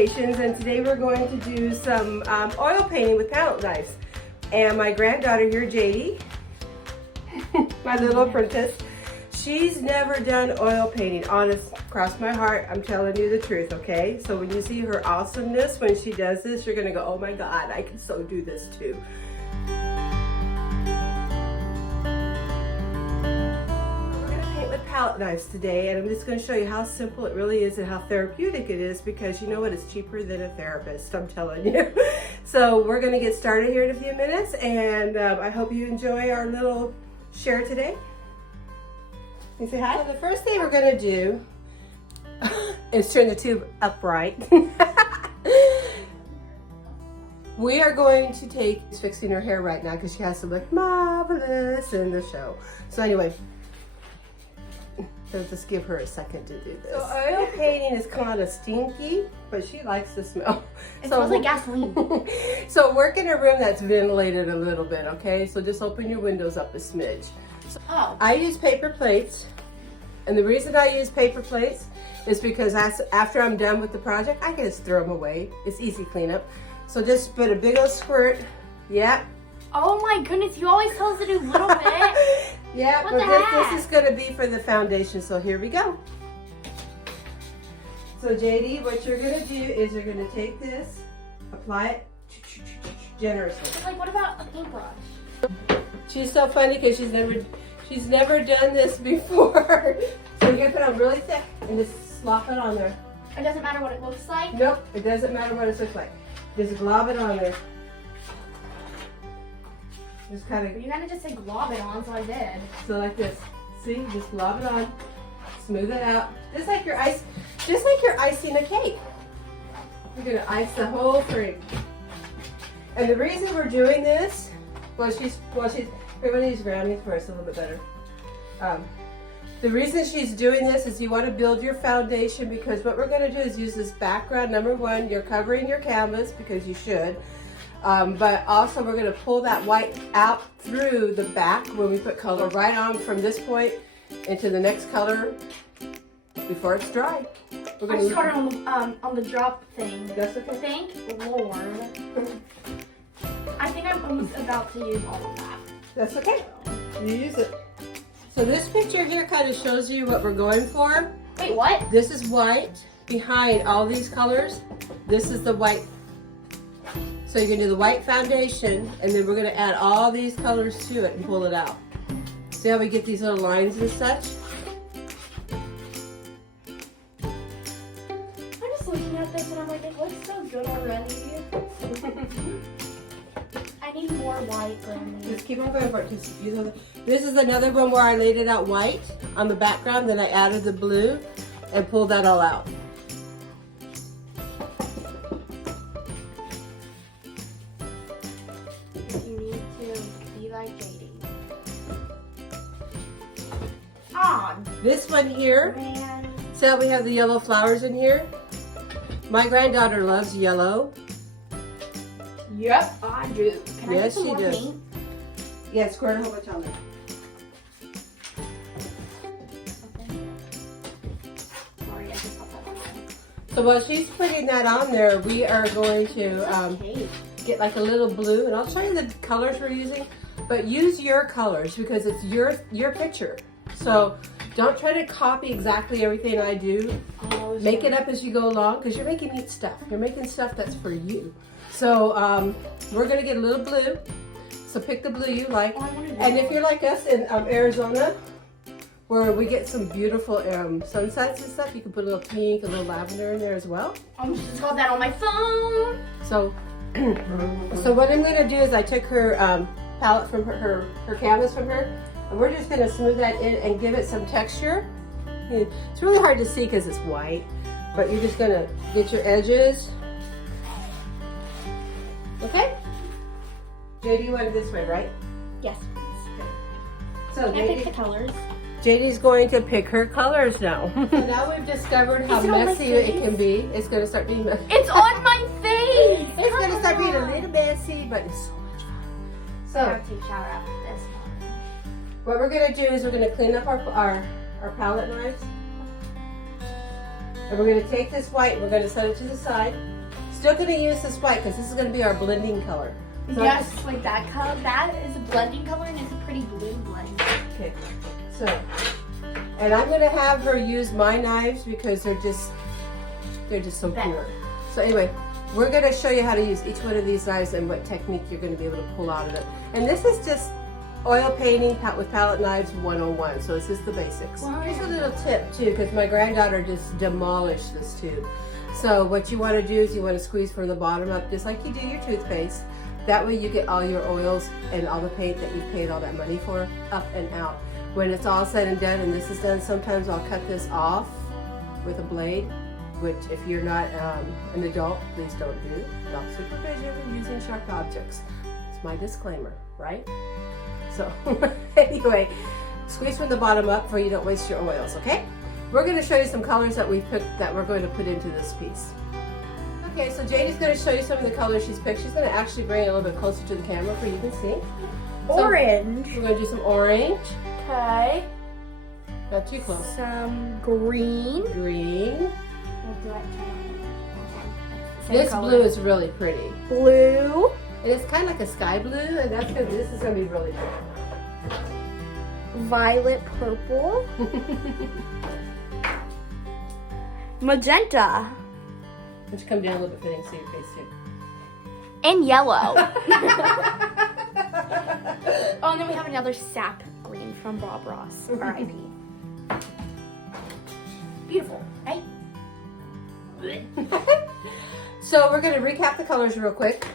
Creations, and today we're going to do some oil painting with palette knives. And my granddaughter here, Jaydee, my little apprentice, she's never done oil painting. Honest, cross my heart, I'm telling you the truth, okay? So when you see her awesomeness when she does this, you're gonna go, oh my God, I can so do this too. Palette knives today, and I'm just going to show you how simple it really is and how therapeutic it is, because you know what, it's cheaper than a therapist, I'm telling you. So we're going to get started here in a few minutes, and I hope you enjoy our little share today. You say hi? So the first thing we're going to do is turn the tube upright. We are going to take, she's fixing her hair right now because she has to look marvelous in the show. So anyway, so just give her a second to do this. So oil painting is kind of stinky, but she likes the smell. It smells like gasoline. So work in a room that's ventilated a little bit, okay? So just open your windows up a smidge. So I use paper plates, and the reason I use paper plates is because after I'm done with the project, I can just throw them away. It's easy cleanup. So just put a big old squirt. Yeah. Oh my goodness, you always tell us to do a little bit. Yeah, what but this is going to be for the foundation, so here we go. So Jaydee, what you're going to do is you're going to take this, apply it generously. But like, what about a paintbrush? She's so funny because she's never done this before. So you're going to put it on really thick and just slop it on there. It doesn't matter what it looks like? Nope, it doesn't matter what it looks like. Just glob it on there. Just kind of. You kind of just said glob it on, so I did. So like this. See, just glob it on, smooth it out, just like you're icing a cake. You're gonna ice the whole thing. And the reason we're doing this, here, we're gonna use brownies first a little bit better. The reason she's doing this is you want to build your foundation, because what we're gonna do is use this background. Number one, you're covering your canvas because you should. But also we're going to pull that white out through the back when we put color right on from this point into the next color before it's dry. I just got it on the drop thing. That's okay. Thank Lord. I think I'm almost about to use all of that. That's okay. You use it. So this picture here kind of shows you what we're going for. Wait, what? This is white behind all these colors. This is the white. So you're going to do the white foundation, and then we're going to add all these colors to it and pull it out. See how we get these little lines and such? I'm just looking at this and I'm like, it looks so good already. I need more white brownies. Just keep on going for it. This is another one where I laid it out white on the background, then I added the blue and pulled that all out. This one here, see how we have the yellow flowers in here? My granddaughter loves yellow. Yep, I do. Can yes, I get some she more does. paint? Yeah, squirt a whole bunch on there. Sorry, I just got that on. So while she's putting that on there, we are going to get like a little blue, and I'll show you the colors we're using, but use your colors because it's your picture. So don't try to copy exactly everything I do. Make it up as you go along, because you're making neat stuff. You're making stuff that's for you. So we're going to get a little blue. So pick the blue you like. And if you're like us in Arizona, where we get some beautiful sunsets and stuff, you can put a little pink, a little lavender in there as well. I'm just got that on my phone. So, so what I'm going to do is I took her palette from her canvas from her, and we're just going to smooth that in and give it some texture. It's really hard to see because it's white, but you're just going to get your edges. Okay? Jaydee, you want it this way, right? Yes, please. So Can I pick the colors? Jaydee's going to pick her colors now. So now we've discovered how messy it can be. It's going to start being messy. It's on my face! It's going to start being a little messy, but it's so much fun. So, I have to take a shower after this one. What we're going to do is we're going to clean up our palette knives. And we're going to take this white, we're going to set it to the side. Still going to use this white because this is going to be our blending color. So yes, like that color. That is a blending color and it's a pretty blue blend. Okay, so, and I'm going to have her use my knives because they're just so cool. So anyway, we're going to show you how to use each one of these knives and what technique you're going to be able to pull out of it. And this is just oil painting with palette knives 101. So this is the basics. Wow. Here's a little tip too, because my granddaughter just demolished this tube. So what you want to do is you want to squeeze from the bottom up, just like you do your toothpaste. That way you get all your oils and all the paint that you've paid all that money for up and out. When it's all said and done and this is done, sometimes I'll cut this off with a blade, which if you're not an adult, please don't do. Not supervision when using sharp objects. It's my disclaimer, right? So anyway, squeeze from the bottom up so you don't waste your oils, okay? We're going to show you some colors that we're going to put into this piece. Okay, so Jaydee's going to show you some of the colors she's picked. She's going to actually bring it a little bit closer to the camera so you can see. Orange. So we're going to do some orange. Okay. Not too close. Some green. Green. This blue is really pretty. Blue. And it's kind of like a sky blue, and this is going to be really pretty. Violet purple. Magenta. Let's come down a little bit so you can see your face too. And yellow. Oh, and then we have another sap green from Bob Ross, R.I.P. Beautiful, right? So we're going to recap the colors real quick.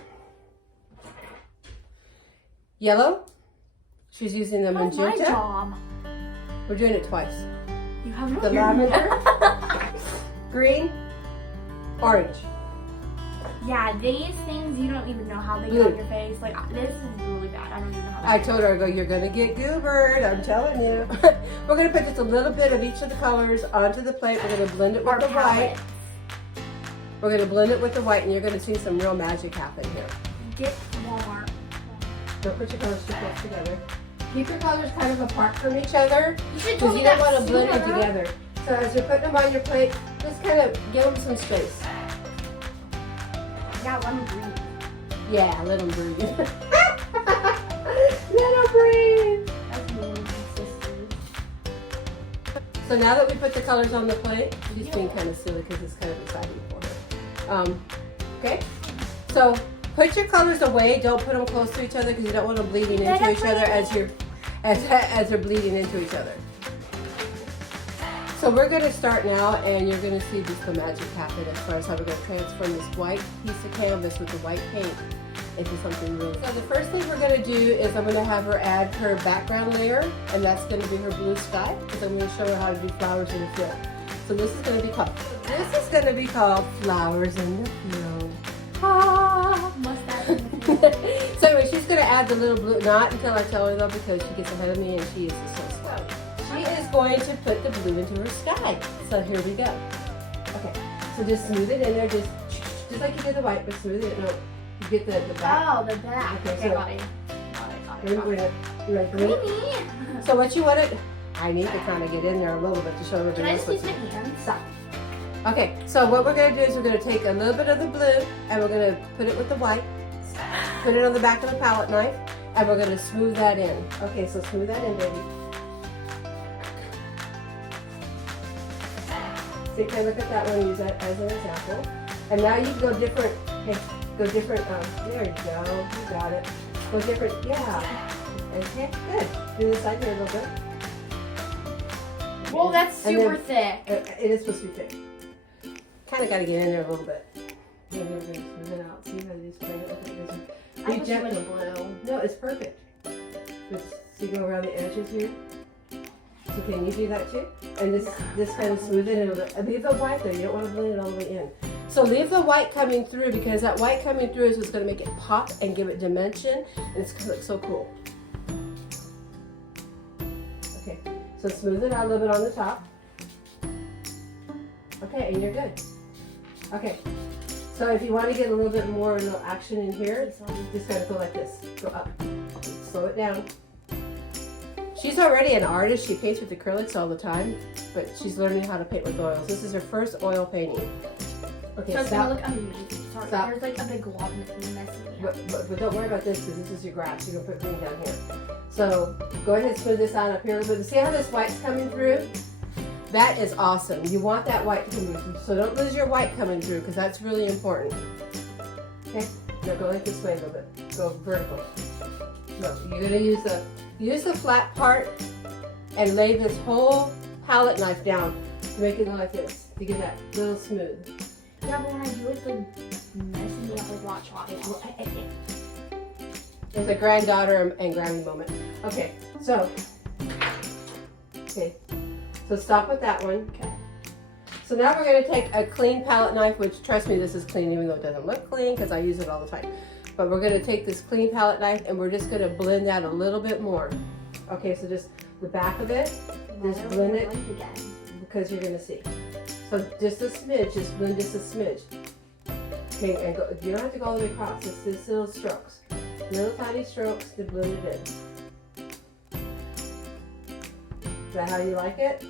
Yellow. She's using the magenta. My job. We're doing it twice. You have The lavender. Green. Orange. Yeah, these things you don't even know how they Blue. get on your face. Like this is really bad. I don't even know how. I told her, I go, you're going to get goobered. I'm telling you. We're going to put just a little bit of each of the colors onto the plate. We're going to blend it with the white. We're going to blend it with the white, and you're going to see some real magic happen here. Get Walmart. Don't put your colors too close together. Keep your colors kind of apart from each other You should because you don't want to blend them together. So as you're putting them on your plate, just kind of give them some space. Yeah, let them breathe. Yeah, let them breathe. Let them breathe. That's really consistent. So now that we put the colors on the plate, she's being kind of silly because it's kind of exciting for her. Okay, so put your colors away. Don't put them close to each other because you don't want them bleeding into each other as they're bleeding into each other. So we're going to start now, and you're going to see just the magic happen as far as how we're going to transform this white piece of canvas with the white paint into something really. So the first thing we're going to do is I'm going to have her add her background layer, and that's going to be her blue sky, because I'm going to show her how to do flowers in the field. So this is going to be called Flowers in the Field. Ah. So anyway, she's going to add the little blue, not until I tell her though, because she gets ahead of me and she is so slow. She is going to put the blue into her sky. So here we go. Okay, so just smooth it in there, just like you did the white, but smooth it. No, you get the back. Oh, the back. Okay, Okay, so got it. You like green? So what you want to, I need to kind of get in there a little bit to show everybody Can I else just use what's my hands? Stop. Okay, so what we're going to do is we're going to take a little bit of the blue and we're going to put it with the white, put it on the back of the palette knife, and we're going to smooth that in. Okay, so smooth that in, baby. So you can look at that one, use that as an example. And now you can go different, okay, there you go, you got it. Go different, yeah. Okay, good. Do this side here a little bit. Well, that's super thick. It is supposed to be thick. Kind of got to get in there a little bit. Yeah, we're going to smooth it out. See how these bring it up and I wish it was blue. No, it's perfect. Just see, go around the edges here. So can you do that too? And this kind of smooth it and leave the white there. You don't want to blend it all the way in. So leave the white coming through because that white coming through is what's going to make it pop and give it dimension. And it's going to look so cool. Okay, so smooth it out a little bit on the top. Okay, and you're good. Okay, so if you want to get a little bit more action in here, just kind of go like this. Go up. Slow it down. She's already an artist. She paints with acrylics all the time, but she's learning how to paint with oils. This is her first oil painting. Okay, So it's stop. gonna look amazing. Sorry, Stop. there's like a big glob messing me up. But don't worry about this because this is your grass. You're gonna put green down here. So go ahead and smooth this out up here a little bit. See how this white's coming through? That is awesome. You want that white to come through. So don't lose your white coming through because that's really important. Okay? Now go like this way a little bit. Go vertical. No, you're gonna use the flat part and lay this whole palette knife down to make it look like this. To get that little smooth. Yeah, but when I do it, it's like messing me up. Like watch. It's a granddaughter and granny moment. Okay, so stop with that one. Okay. So now we're going to take a clean palette knife, which trust me, this is clean even though it doesn't look clean because I use it all the time. But we're going to take this clean palette knife and we're just going to blend that a little bit more. Okay, so just the back of it, just blend it because you're going to see. So just a smidge, just blend just a smidge. Okay, and go, you don't have to go all the way across. Just little strokes, little tiny strokes to blend it in. Is that how you like it?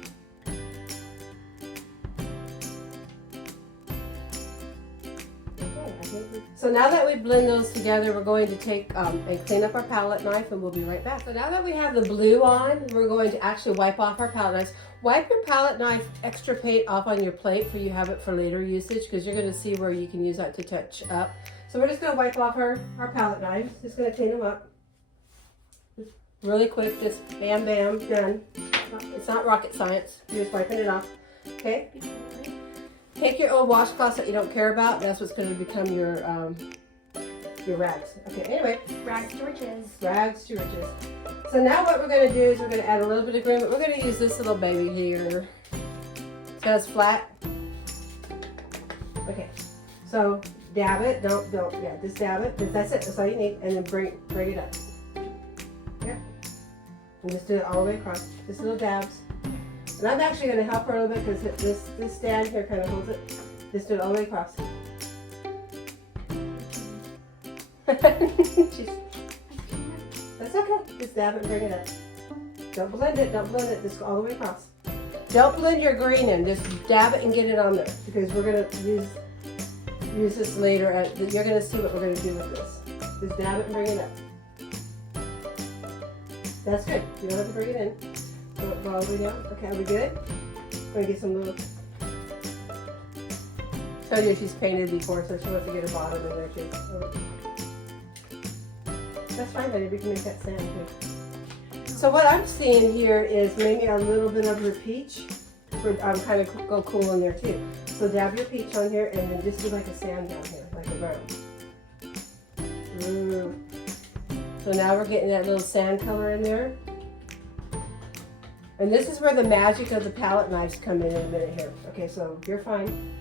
So now that we blend those together, we're going to take and clean up our palette knife and we'll be right back. So now that we have the blue on, we're going to actually wipe off our palette knives. Wipe your palette knife extra paint off on your plate for you have it for later usage because you're going to see where you can use that to touch up. So we're just going to wipe off our palette knives. Just going to clean them up. Just really quick, just bam, bam, done. It's not rocket science. You're just wiping it off. Okay? Take your old washcloths that you don't care about. That's what's going to become your rags. Okay, anyway. Rags to riches. Rags to riches. So now what we're going to do is we're going to add a little bit of green, but we're going to use this little baby here. So it's flat. Okay, so dab it. Yeah, just dab it. That's it. That's all you need. And then bring it up. Okay. And just do it all the way across. Just little dabs. And I'm actually going to help her a little bit because this stand here kind of holds it. Just do it all the way across. That's okay. Just dab it and bring it up. Don't blend it. Don't blend it. Just go all the way across. Don't blend your green in. Just dab it and get it on there because we're going to use this later. You're going to see what we're going to do with this. Just dab it and bring it up. That's good. You don't have to bring it in. Go all the way down. Okay, are we good? I'm going to get some little... Tell you she's painted before, so she wants to get her bottom in there too. That's fine, buddy. We can make that sand too. So what I'm seeing here is maybe a little bit of your peach. I'm kind of go cool in there too. So dab your peach on here and then just do like a sand down here, like a brown. Ooh. So now we're getting that little sand color in there. And this is where the magic of the palette knives come in a minute here. Okay, so you're fine.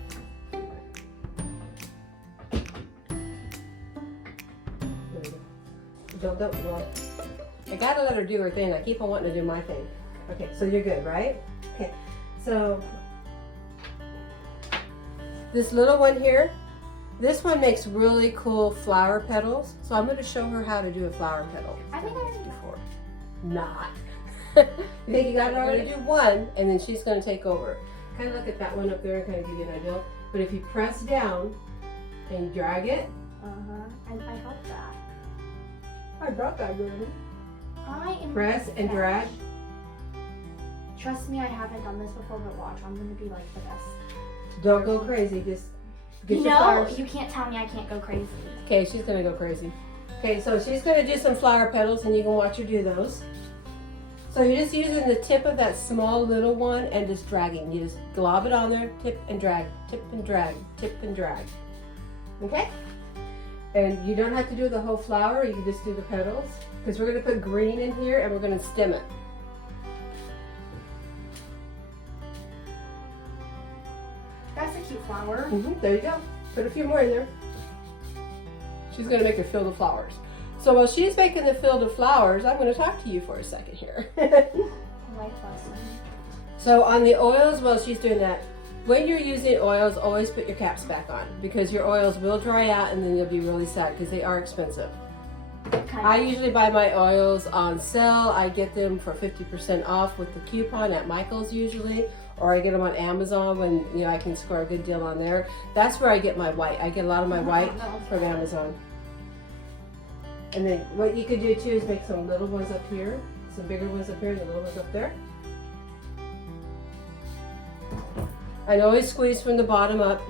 Don't, well, I gotta let her do her thing. I keep on wanting to do my thing. Okay, so you're good, right? Okay, so this little one here, this one makes really cool flower petals. So I'm gonna show her how to do a flower petal. I think I did before. Not. You think you got it already? Do one, and then she's going to take over. Kind of look at that one up there and kind of give you an idea. But if you press down and drag it. I helped that. I brought that good. I am. Press and drag. Trust me, I haven't done this before, but watch, I'm going to be like the best. Don't go crazy. Just get your flowers. You can't tell me I can't go crazy. Okay, she's going to go crazy. Okay, so she's going to do some flower petals, and you can watch her do those. So you're just using the tip of that small little one and just dragging. You just glob it on there, tip and drag, tip and drag, tip and drag. Okay? And you don't have to do the whole flower, you can just do the petals. Because we're going to put green in here and we're going to stem it. That's a cute flower. There you go. Put a few more in there. She's going to make her field of flowers. So while she's making the field of flowers, I'm going to talk to you for a second here. Life lesson. So on the oils, while she's doing that, when you're using oils, always put your caps back on because your oils will dry out and then you'll be really sad because they are expensive. I usually buy my oils on sale. I get them for 50% off with the coupon at Michael's usually, or I get them on Amazon when, you know, I can score a good deal on there. That's where I get my white. I get a lot of my white from Amazon. And then what you could do too is make some little ones up here, some bigger ones up here, and the little ones up there. And always squeeze from the bottom up.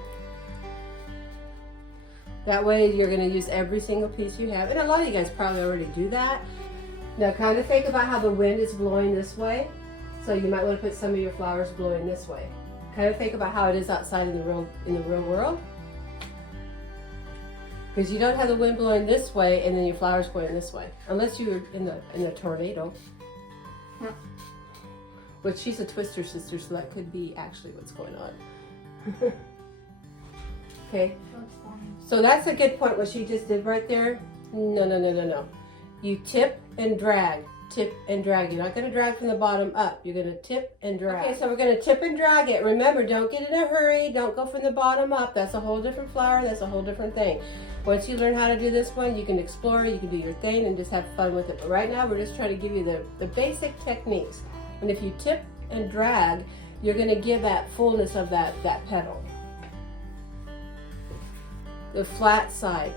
That way you're going to use every single piece you have. And a lot of you guys probably already do that. Now kind of think about how the wind is blowing this way. So you might want to put some of your flowers blowing this way. Kind of think about how it is outside in the real world. Because you don't have the wind blowing this way and then your flowers going this way. Unless you're in a tornado. Yeah. But she's a twister sister, so that could be actually what's going on. Okay. So that's a good point, what she just did right there. No. You tip and drag. Tip and drag. You're not going to drag from the bottom up. You're going to tip and drag. Okay, so we're going to tip and drag it. Remember, don't get in a hurry. Don't go from the bottom up. That's a whole different flower. That's a whole different thing. Once you learn how to do this one, you can explore, you can do your thing and just have fun with it. But right now, we're just trying to give you the basic techniques. And if you tip and drag, you're going to give that fullness of that petal. The flat side,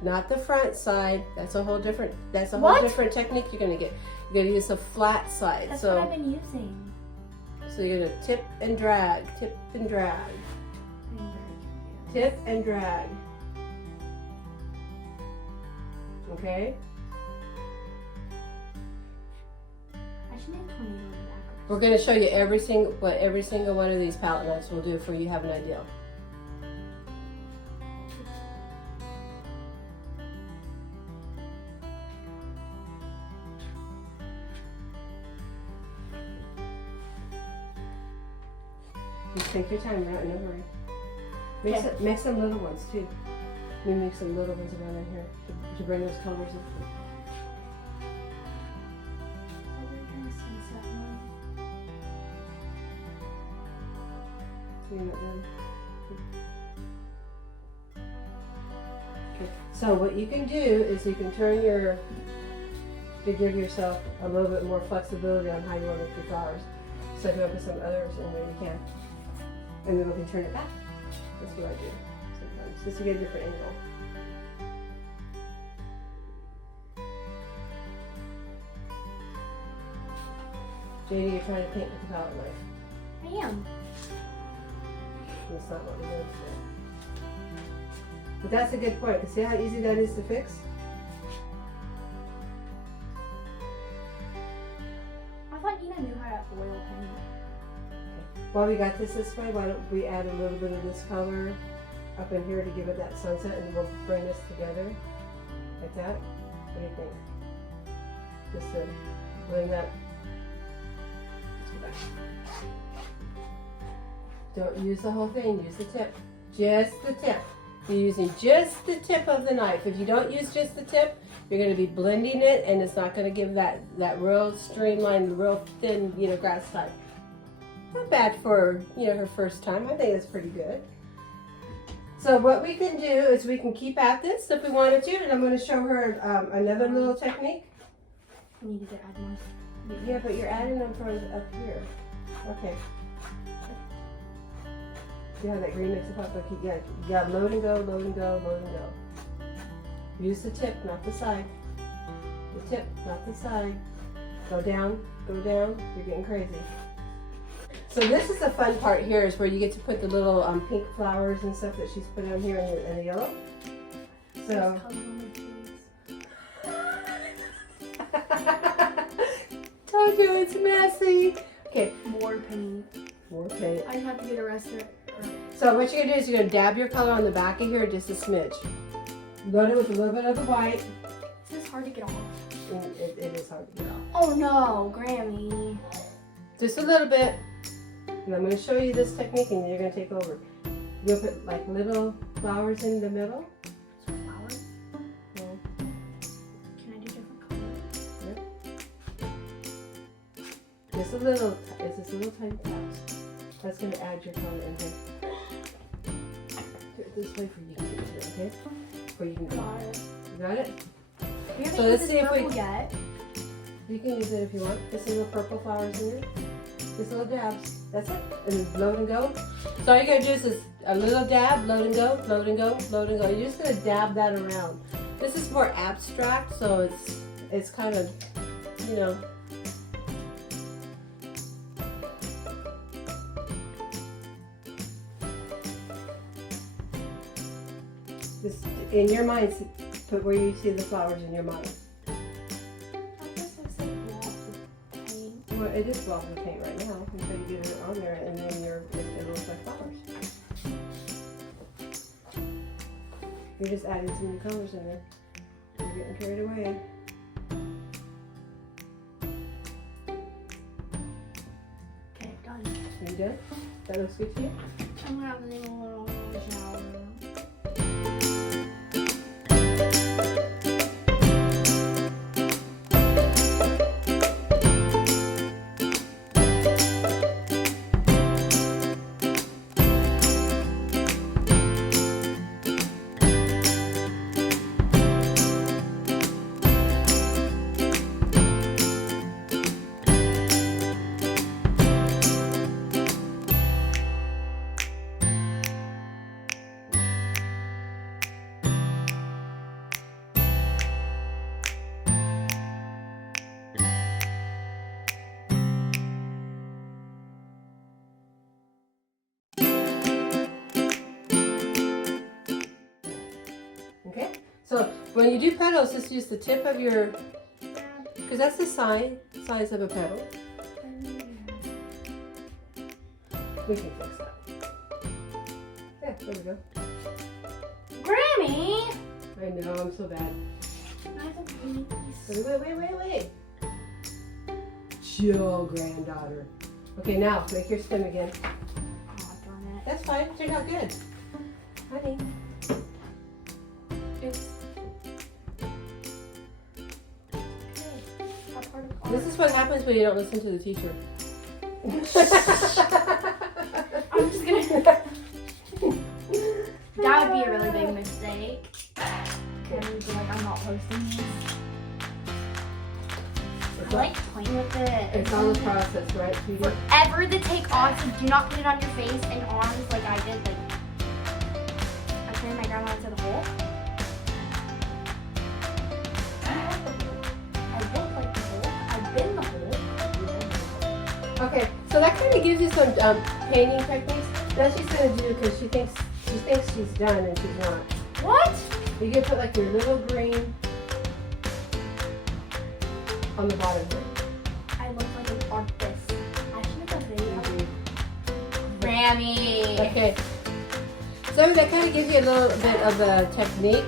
not the front side. That's a whole different different technique you're gonna get. You're gonna use the flat side. That's what I've been using. So you're gonna tip and drag, tip and drag. Tip and drag. Okay? I should make tornado in the background. We're gonna show you what every single one of these palette knives will do for you have an idea. Just take your time, not in a hurry. Make some little ones too. We make some little ones around in here to bring those colors in. So you're not done. Okay. So what you can do is you can turn to give yourself a little bit more flexibility on how you want to make your flowers. So if you want to put some others in there, you can. And then we can turn it back. That's what I do sometimes, just to get a different angle. Jaydee, you're trying to paint with the palette knife. I am. That's not what we're doing today. But that's a good point, because see how easy that is to fix? I thought Nina knew how to oil paint. While we got this way, why don't we add a little bit of this color up in here to give it that sunset, and we'll bring this together like that. What do you think? Just to blend that. Don't use the whole thing, use the tip. Just the tip. You're using just the tip of the knife. If you don't use just the tip, you're going to be blending it, and it's not going to give that real streamlined, real thin, grass type. Not bad for, her first time. I think it's pretty good. So what we can do is we can keep at this if we wanted to, and I'm going to show her another little technique. I needed to add more. Yeah, but you're adding them from up here. Okay. Yeah, that green makes it pop. Yeah, you got load and go, load and go, load and go. Use the tip, not the side. The tip, not the side. Go down, you're getting crazy. So this is the fun part here, is where you get to put the little pink flowers and stuff that she's put on here in the yellow. So. Told you it's messy. Okay. More paint. I have to get a restaurant. So what you're gonna do is you're gonna dab your color on the back of here just a smidge. Load it with a little bit of the white. This is hard to get off. It is hard to get off. Oh no, Grammy. Just a little bit. And I'm going to show you this technique, and you're going to take over. You'll put like little flowers in the middle. Flowers? Yeah. Can I do different colors? Yep. Just a little tiny taps. That's going to add your color in here. Do it this way for you can get it, okay? Where you can go. Got it. You got it? We haven't So used let's this see if we- purple yet. You can use it if you want. Just little purple flowers in there. Just little dabs. That's it. And load and go. So all you're gonna do is just a little dab, load and go, load and go, load and go. You're just gonna dab that around. This is more abstract, so it's kind of, you know. Just in your mind, put where you see the flowers in your mind. That just looks like blobs of paint. Well, it is blobs of paint right now until you get it on there, and then it looks like flowers. You're just adding some new colors in there. You're getting carried away. Okay, done. Are you done? That looks good to you? I'm having a little shower. Okay? So when you do petals, just use the tip of your, because that's the size of a petal. We can fix that. Yeah, there we go. Grammy! I know, I'm so bad. I have a piece. Wait. Chill, granddaughter. Okay, now make your stem again. Oh, darn it. That's fine. Turned out good. Honey. Oops. Okay. That part of This is what happens when you don't listen to the teacher. I'm just gonna. That would be a really big mistake. Okay, I would be like, I'm not posting this. I like playing with it. It's all the process, right, sweetie? Forever to take off, so do not put it on your face and arms like I did. Like I put my grandma into the hole. I look like the hole. I've been the hole. Okay, so that kind of gives you some painting techniques. That she's gonna do because she thinks she's done and she's not. What? You can put like your little green on the bottom here. I look like an artist. I should have a video. Grammy. Okay. So that kind of gives you a little bit of a technique.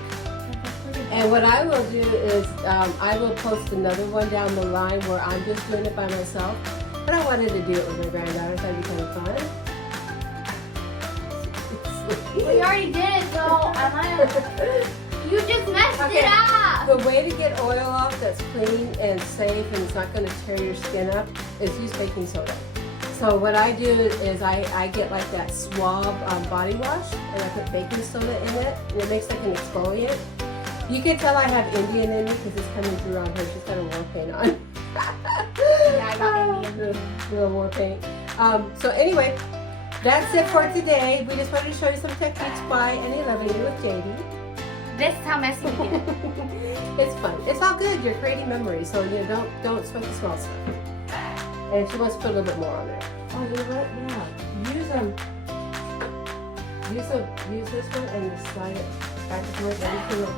And what I will do is I will post another one down the line where I'm just doing it by myself. But I wanted to do it with my granddaughter, so that'd be kind of fun. We already did it, so I might. You just messed it up. The way to get oil off that's clean and safe and it's not going to tear your skin up is use baking soda. So what I do is I get like that Swab body wash and I put baking soda in it and it makes like an exfoliant. You can tell I have Indian in me because it's coming through on her. She's got a war paint on. Yeah, I got Indian. Little war paint. So anyway, that's it for today. We just wanted to show you some techniques by an 11-year with Jaydee. This is how messy we get. It's fun. It's all good. You're creating memories, so you know, don't sweat the small stuff. And she wants to put a little bit more on there. Oh, you know what? Yeah. Use this one and just slide it back and forth. Everything will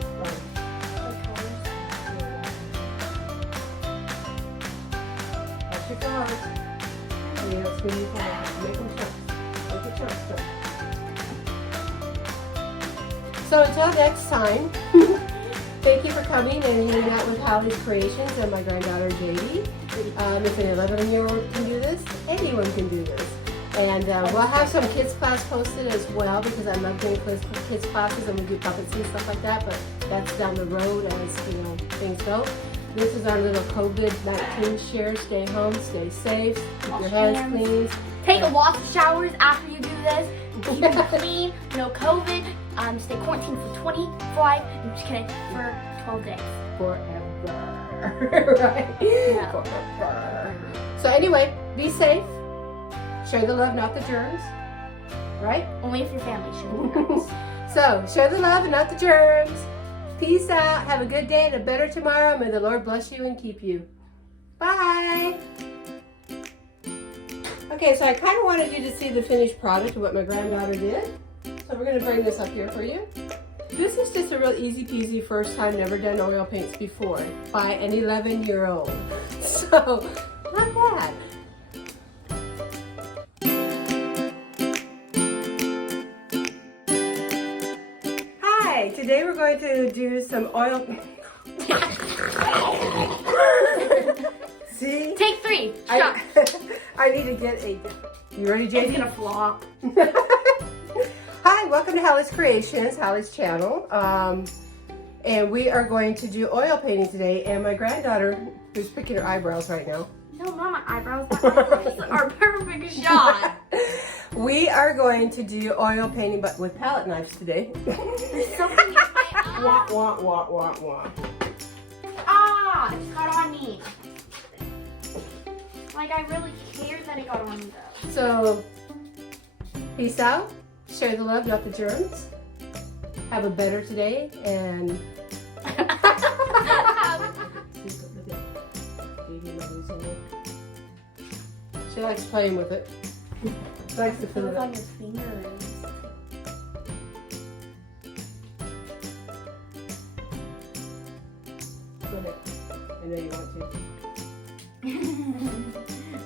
that's your flowers. And you know, it's going to be fun. Make them chunks. Make the chunks. So until next time, thank you for coming and hanging out with Hallies Creations and my granddaughter Jaydee. If an 11-year-old can do this, anyone can do this. And we'll have some kids class posted as well because I love doing kids classes and we do puppets and stuff like that, but that's down the road as you know things go. This is our little COVID-19 share. Stay home, stay safe, keep your hands clean. Take lots of showers after you do this. Keep it clean, no COVID. Stay quarantined for 25, I'm just kidding, for 12 days. Forever. right? Yeah. So anyway, be safe. Share the love, not the germs. Right? Only if your family shows. So, share the love and not the germs. Peace out. Have a good day and a better tomorrow. May the Lord bless you and keep you. Bye. Okay, so I kind of wanted you to see the finished product of what my granddaughter did. So we're going to bring this up here for you. This is just a real easy peasy first time, never done oil paints before by an 11-year-old. So, not bad. Hi, today we're going to do some oil. See? Take 3. Stop. I need to get a. You ready, Jaydee? It's gonna flop. Hi, welcome to Hallies Creations, Hallie's channel. And we are going to do oil painting today. And my granddaughter, who's picking her eyebrows right now. No, not my eyebrows. My eyebrows are perfect shot. We are going to do oil painting, but with palette knives today. There's something in my eye. Wah, wah, wah, wah, wah. Ah, it got on me. Like, I really care that it got on me, though. So, peace out. Share the love, not the germs. Have a better today, and... She likes playing with it. She likes to fill it on up. your fingers. Go ahead. I know you want to.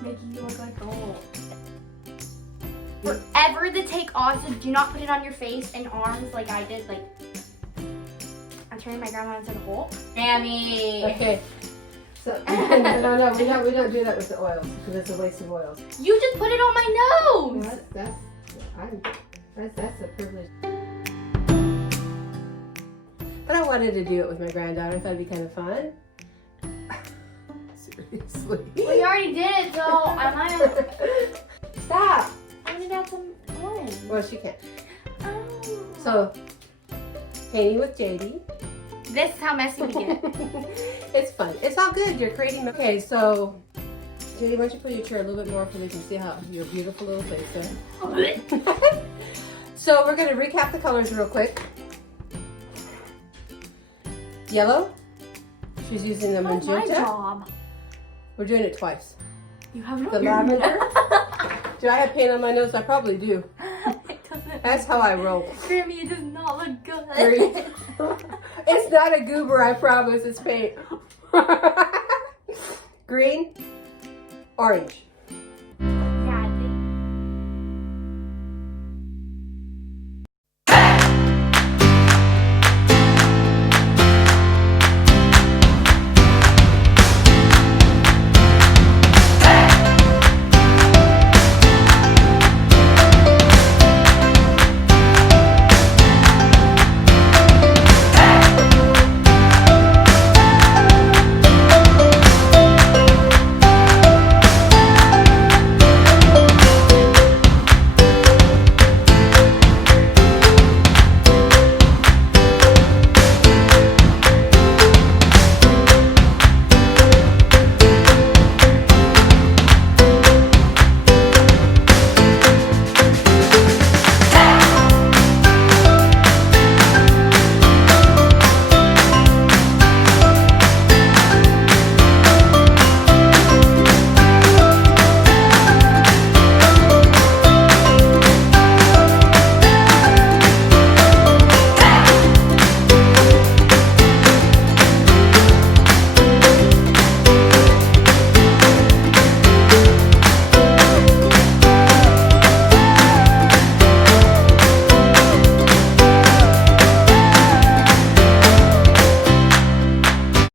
Making you look like gold. Forever to take off, so do not put it on your face and arms like I did. Like, I'm turning my grandma into the Hulk. Mammy. Okay. So, no, we don't do that with the oils because it's a waste of oils. You just put it on my nose. That's a privilege. But I wanted to do it with my granddaughter. I thought it'd be kind of fun. Seriously. Well, you already did it, so I might have. Stop. I would have some orange. Well, she can't. Oh. So, painting with Jaydee. This is how messy we get. It's fun. It's all good. You're creating. Okay, so Jaydee, why don't you put your chair a little bit more so we can see how your beautiful little face there. So we're going to recap the colors real quick. Yellow. She's using the That's my magenta. job. We're doing it twice. You have no The lavender. Do I have paint on my nose? I probably do. It doesn't. That's how I roll. Grammy, it does not look good. It's not a goober, I promise. It's paint. Green, orange.